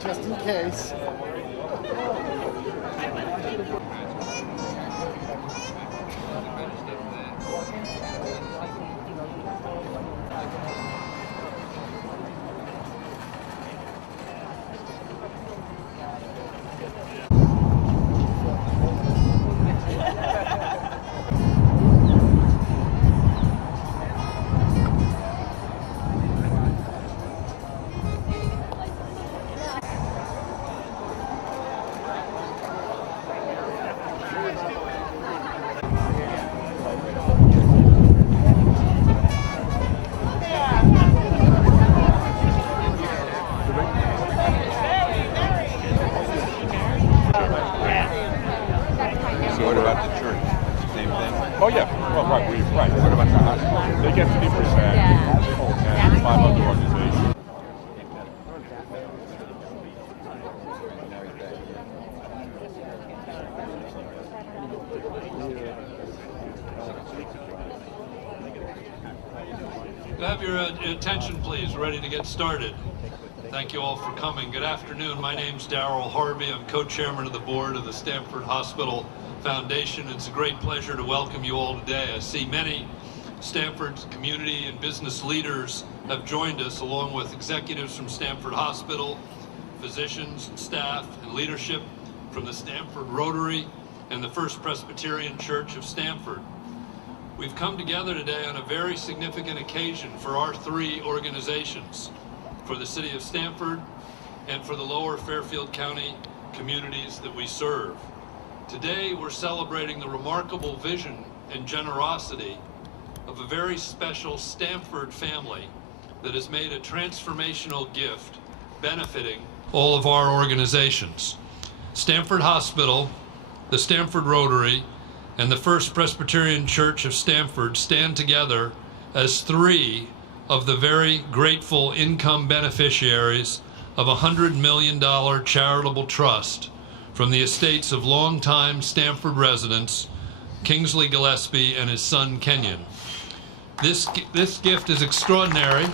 just in case. What about the church? Same thing? Oh yeah, well right. What about the hospital? They get 50% and 5 other organizations. Could I have your attention, please? Ready to get started. Thank you all for coming. Good afternoon. My name's Darrell Harvey. I'm co-chairman of the board of the Stanford Hospital Foundation. It's a great pleasure to welcome you all today. I see many Stanford's community and business leaders have joined us, along with executives from Stanford Hospital, physicians and staff and leadership from the Stanford Rotary and the First Presbyterian Church of Stanford. We've come together today on a very significant occasion for our three organizations, for the city of Stanford and for the lower Fairfield County communities that we serve. Today, we're celebrating the remarkable vision and generosity of a very special Stanford family that has made a transformational gift benefiting all of our organizations. Stanford Hospital, the Stanford Rotary, and the First Presbyterian Church of Stanford stand together as three of the very grateful income beneficiaries of a $100 million charitable trust from the estates of longtime Stanford residents, Kingsley Gillespie and his son Kenyon. This gift is extraordinary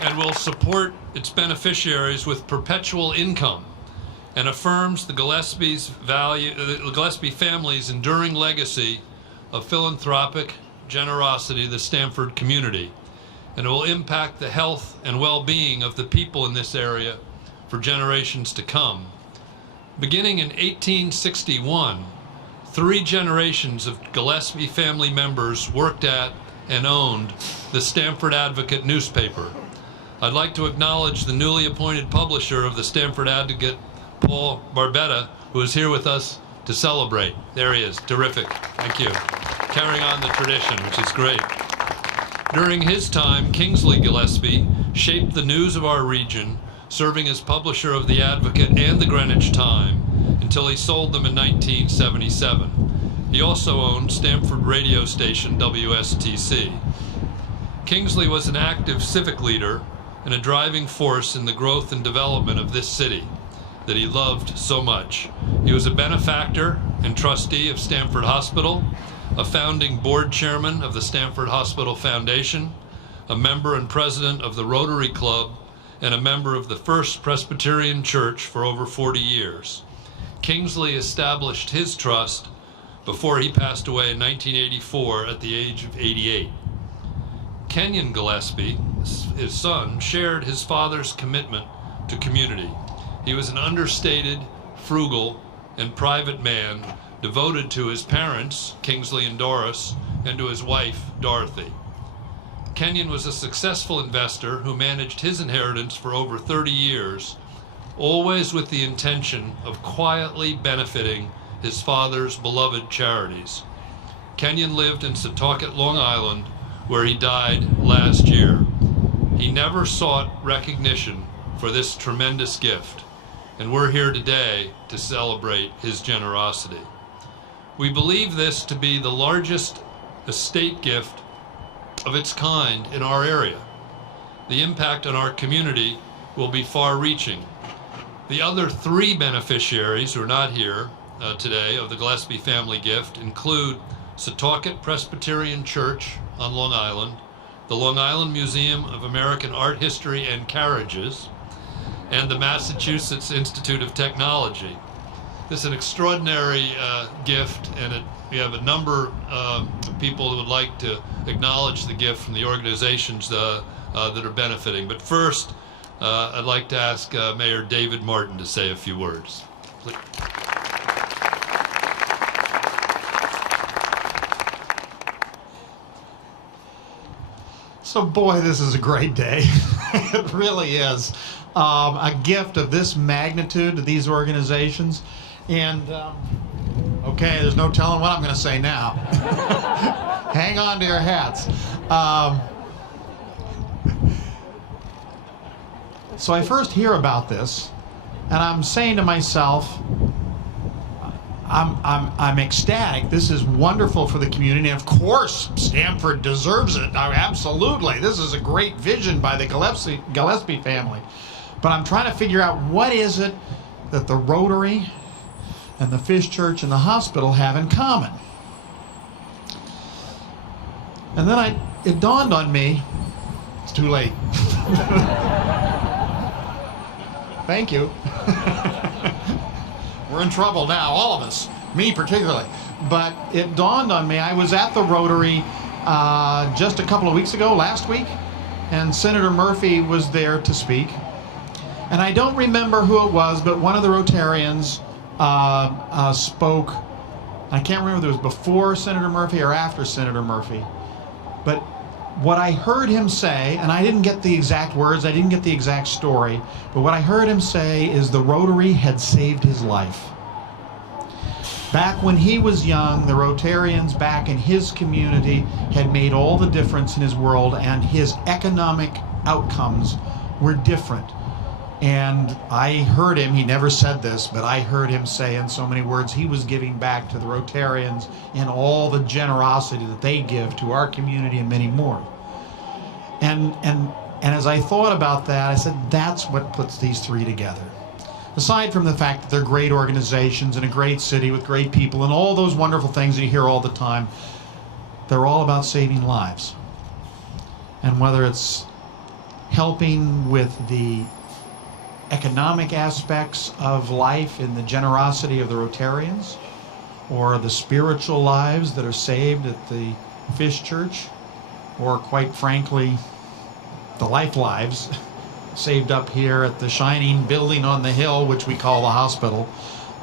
and will support its beneficiaries with perpetual income, and affirms the Gillespie family's enduring legacy of philanthropic generosity to the Stanford community, and it will impact the health and well-being of the people in this area for generations to come. Beginning in 1861, 3 generations of Gillespie family members worked at and owned the Stanford Advocate newspaper. I'd like to acknowledge the newly appointed publisher of the Stanford Advocate, Paul Barbetta, who is here with us to celebrate. There he is. Terrific. Thank you. Carrying on the tradition, which is great. During his time, Kingsley Gillespie shaped the news of our region, serving as publisher of the Advocate and the Greenwich Time until he sold them in 1977. He also owned Stanford radio station WSTC. Kingsley was an active civic leader and a driving force in the growth and development of this city that he loved so much. He was a benefactor and trustee of Stanford Hospital, a founding board chairman of the Stanford Hospital Foundation, a member and president of the Rotary Club, and a member of the First Presbyterian Church for over 40 years. Kingsley established his trust before he passed away in 1984 at the age of 88. Kenyon Gillespie, his son, shared his father's commitment to community. He was an understated, frugal, and private man devoted to his parents, Kingsley and Doris, and to his wife, Dorothy. Kenyon was a successful investor who managed his inheritance for over 30 years, always with the intention of quietly benefiting his father's beloved charities. Kenyon lived in Setauket, Long Island, where he died last year. He never sought recognition for this tremendous gift, and we're here today to celebrate his generosity. We believe this to be the largest estate gift of its kind in our area. The impact on our community will be far-reaching. The other 3 beneficiaries who are not here today of the Gillespie family gift include Setauket Presbyterian Church on Long Island, the Long Island Museum of American Art History and Carriages, and the Massachusetts Institute of Technology. This is an extraordinary gift, and we have a number of people who would like to acknowledge the gift from the organizations that are benefiting. But first, I'd like to ask Mayor David Martin to say a few words. Please. So boy, this is a great day. It really is. A gift of this magnitude to these organizations. And, okay, there's no telling what I'm going to say now. Hang on to your hats. So I first hear about this, and I'm saying to myself, I'm ecstatic. This is wonderful for the community. And of course, Stamford deserves it. Absolutely. This is a great vision by the Gillespie family. But I'm trying to figure out what is it that the Rotary and the Fish Church and the hospital have in common. And then it dawned on me, it's too late. Thank you. We're in trouble now, all of us, me particularly. But it dawned on me, I was at the Rotary just a couple of weeks ago, last week, and Senator Murphy was there to speak. And I don't remember who it was, but one of the Rotarians spoke. I can't remember if it was before Senator Murphy or after Senator Murphy. But what I heard him say, and I didn't get the exact words, I didn't get the exact story, but what I heard him say is the Rotary had saved his life. Back when he was young, the Rotarians back in his community had made all the difference in his world, and his economic outcomes were different. And I heard him, he never said this, but I heard him say in so many words, he was giving back to the Rotarians in all the generosity that they give to our community and many more. And as I thought about that, I said, that's what puts these three together. Aside from the fact that they're great organizations in a great city with great people and all those wonderful things that you hear all the time, they're all about saving lives. And whether it's helping with the economic aspects of life in the generosity of the Rotarians, or the spiritual lives that are saved at the Fish Church, or quite frankly, the life lives saved up here at the shining building on the hill, which we call the hospital.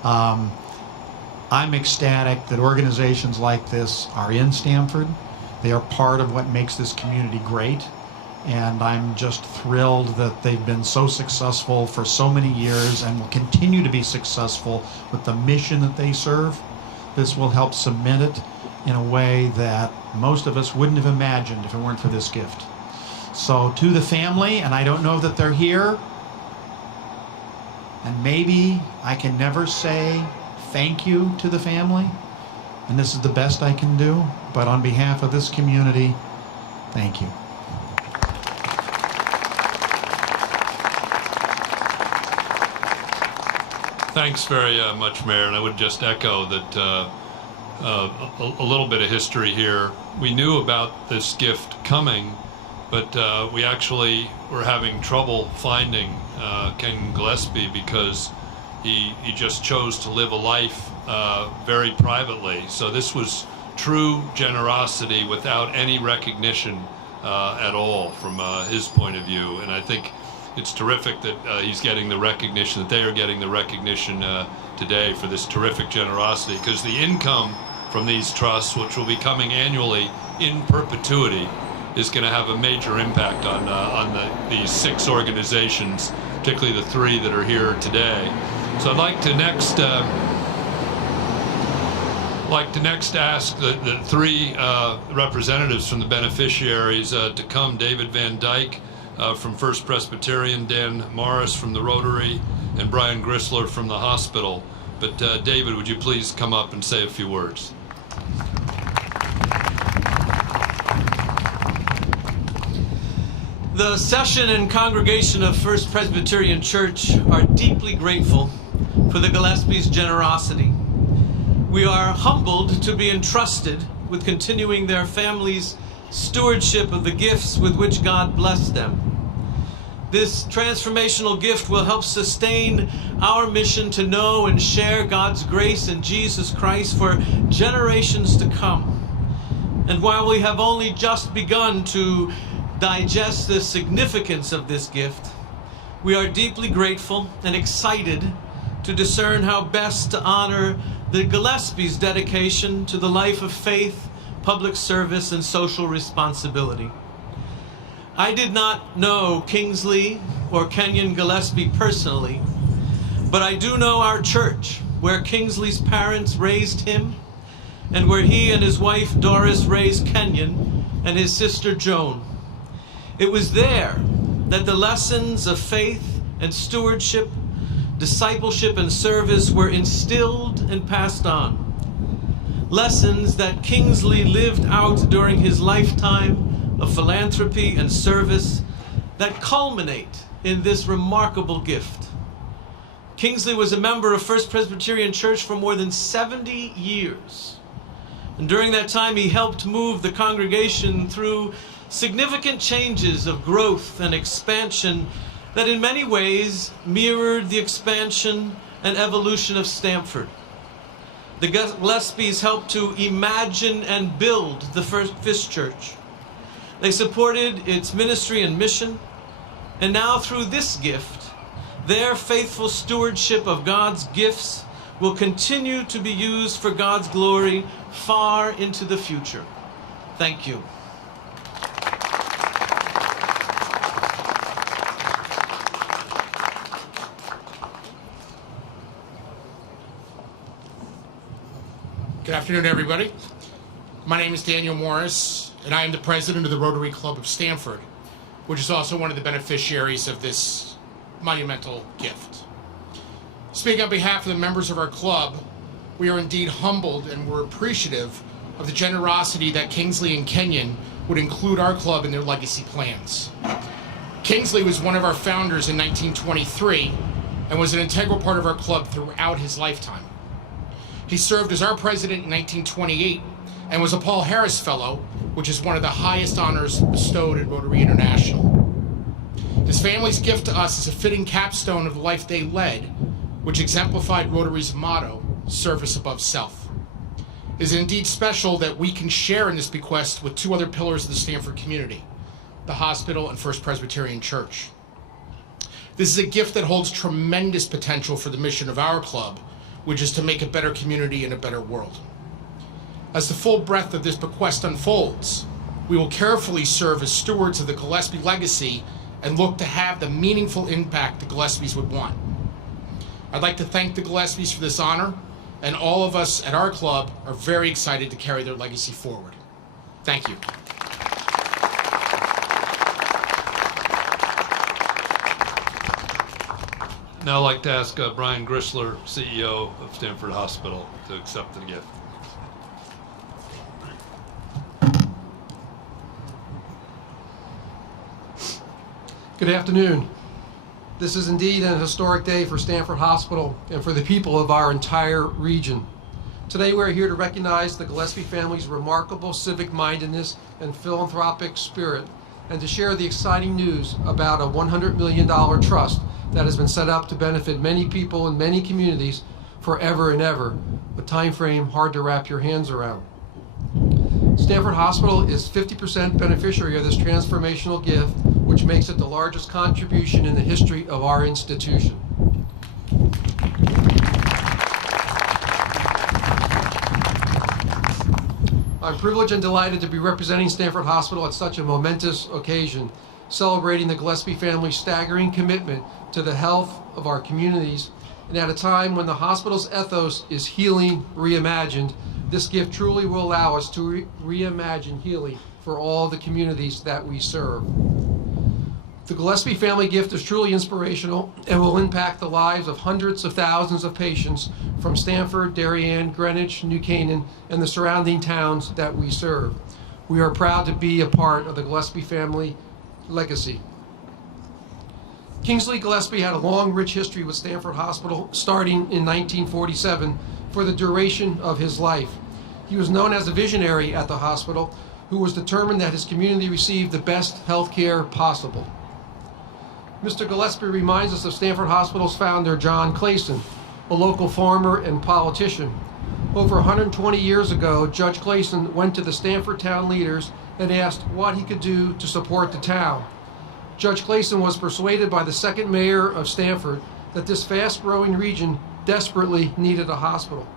I'm ecstatic that organizations like this are in Stamford. They are part of what makes this community great. And I'm just thrilled that they've been so successful for so many years and will continue to be successful with the mission that they serve. This will help cement it in a way that most of us wouldn't have imagined if it weren't for this gift. So to the family, and I don't know that they're here, and maybe I can never say thank you to the family, and this is the best I can do, but on behalf of this community, thank you. Thanks very much, Mayor, and I would just echo that a little bit of history here. We knew about this gift coming, but we actually were having trouble finding Ken Gillespie because he just chose to live a life very privately. So this was true generosity without any recognition at all from his point of view, and I think it's terrific that he's getting the recognition, that they are getting the recognition today for this terrific generosity, because the income from these trusts, which will be coming annually in perpetuity, is going to have a major impact on these 6 organizations, particularly the 3 that are here today. So I'd like to next ask the 3 representatives from the beneficiaries to come. David Van Dyke from First Presbyterian, Dan Morris from the Rotary, and Brian Grisler from the hospital. But David, would you please come up and say a few words? The session and congregation of First Presbyterian Church are deeply grateful for the Gillespie's generosity. We are humbled to be entrusted with continuing their family's stewardship of the gifts with which God blessed them. This transformational gift will help sustain our mission to know and share God's grace in Jesus Christ for generations to come. And while we have only just begun to digest the significance of this gift, we are deeply grateful and excited to discern how best to honor the Gillespies' dedication to the life of faith, public service, and social responsibility. I did not know Kingsley or Kenyon Gillespie personally, but I do know our church, where Kingsley's parents raised him, and where he and his wife Doris raised Kenyon and his sister Joan. It was there that the lessons of faith and stewardship, discipleship and service were instilled and passed on. Lessons that Kingsley lived out during his lifetime of philanthropy and service that culminate in this remarkable gift. Kingsley was a member of First Presbyterian Church for more than 70 years. And during that time, he helped move the congregation through significant changes of growth and expansion that in many ways mirrored the expansion and evolution of Stamford. The Gillespies helped to imagine and build the First Church. They supported its ministry and mission, and now through this gift, their faithful stewardship of God's gifts will continue to be used for God's glory far into the future. Thank you. Good afternoon, everybody. My name is Daniel Morris, and I am the president of the Rotary Club of Stamford, which is also one of the beneficiaries of this monumental gift. Speaking on behalf of the members of our club, we are indeed humbled and we're appreciative of the generosity that Kingsley and Kenyon would include our club in their legacy plans. Kingsley was one of our founders in 1923 and was an integral part of our club throughout his lifetime. He served as our president in 1928 and was a Paul Harris Fellow, which is one of the highest honors bestowed at Rotary International. His family's gift to us is a fitting capstone of the life they led, which exemplified Rotary's motto, service above self. It is indeed special that we can share in this bequest with two other pillars of the Stamford community, the hospital and First Presbyterian Church. This is a gift that holds tremendous potential for the mission of our club, which is to make a better community and a better world. As the full breadth of this bequest unfolds, we will carefully serve as stewards of the Gillespie legacy and look to have the meaningful impact the Gillespies would want. I'd like to thank the Gillespies for this honor, and all of us at our club are very excited to carry their legacy forward. Thank you. Now I'd like to ask Brian Grisler, CEO of Stamford Hospital, to accept the gift. Good afternoon. This is indeed an historic day for Stamford Hospital and for the people of our entire region. Today we're here to recognize the Gillespie family's remarkable civic mindedness and philanthropic spirit, and to share the exciting news about a $100 million trust that has been set up to benefit many people in many communities forever and ever, a time frame hard to wrap your hands around. Stamford Hospital is 50% beneficiary of this transformational gift, which makes it the largest contribution in the history of our institution. I'm privileged and delighted to be representing Stamford Hospital at such a momentous occasion, celebrating the Gillespie family's staggering commitment to the health of our communities, and at a time when the hospital's ethos is healing reimagined. This gift truly will allow us to reimagine healing for all the communities that we serve. The Gillespie family gift is truly inspirational and will impact the lives of hundreds of thousands of patients from Stamford, Darien, Greenwich, New Canaan, and the surrounding towns that we serve. We are proud to be a part of the Gillespie family legacy. Kingsley Gillespie had a long, rich history with Stamford Hospital, starting in 1947 for the duration of his life. He was known as a visionary at the hospital, who was determined that his community received the best health care possible. Mr. Gillespie reminds us of Stanford Hospital's founder, John Clayson, a local farmer and politician. Over 120 years ago, Judge Clayson went to the Stanford town leaders and asked what he could do to support the town. Judge Clayson was persuaded by the second mayor of Stanford that this fast-growing region desperately needed a hospital.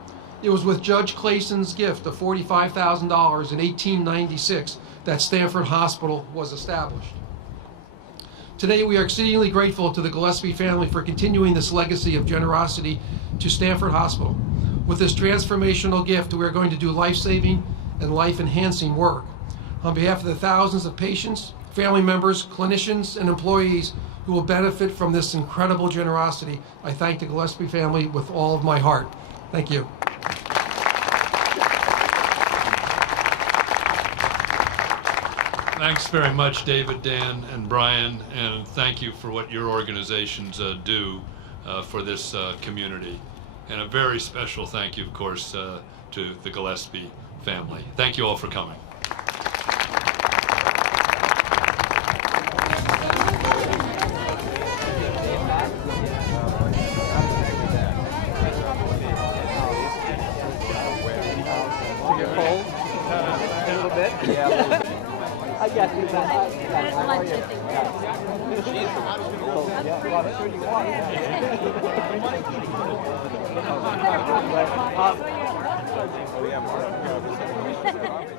It was with Judge Clayson's gift of $45,000 in 1896 that Stanford Hospital was established. Today, we are exceedingly grateful to the Gillespie family for continuing this legacy of generosity to Stanford Hospital. With this transformational gift, we are going to do life-saving and life-enhancing work. On behalf of the thousands of patients, family members, clinicians, and employees who will benefit from this incredible generosity, I thank the Gillespie family with all of my heart. Thank you. Thanks very much, David, Dan, and Brian, and thank you for what your organizations do for this community. And a very special thank you, of course, to the Gillespie family. Thank you all for coming. Oh, yeah, Mark.